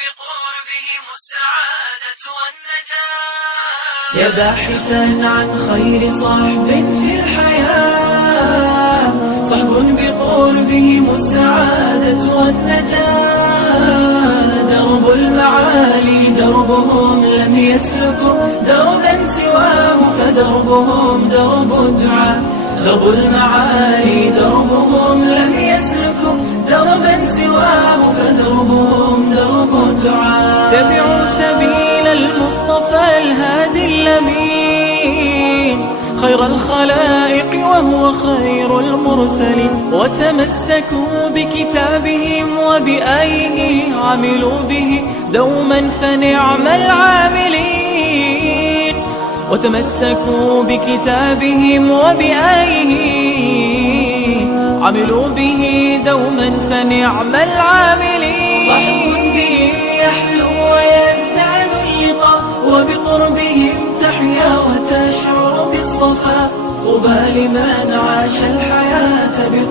بقربهم السعادة والنجاة. يا باحثا عن خير صحب في الحياة، صحب بقربهم السعادة والنجاة. درب المعالي دربهم لم يسلكوا دربا سواه، فدربهم درب الدعاء. درب المعالي دربهم لم يسلكوا دربا سواه، فدربهم درب الدعاء. تبعوا سبيل المصطفى الهادي الأمين، خير الخلائق وهو خير المرسلين. وتمسكوا بكتابهم وبآيه عملوا به دوما فنعم العاملين. وتمسكوا بكتابهم وبآيه عملوا به دوما فنعم العاملين. صحب به يحلو ويزداد اللقاء، وبقربهم تحيا وتشعر بالصفاء. طوبى لمن عاش الحياة بقربهم.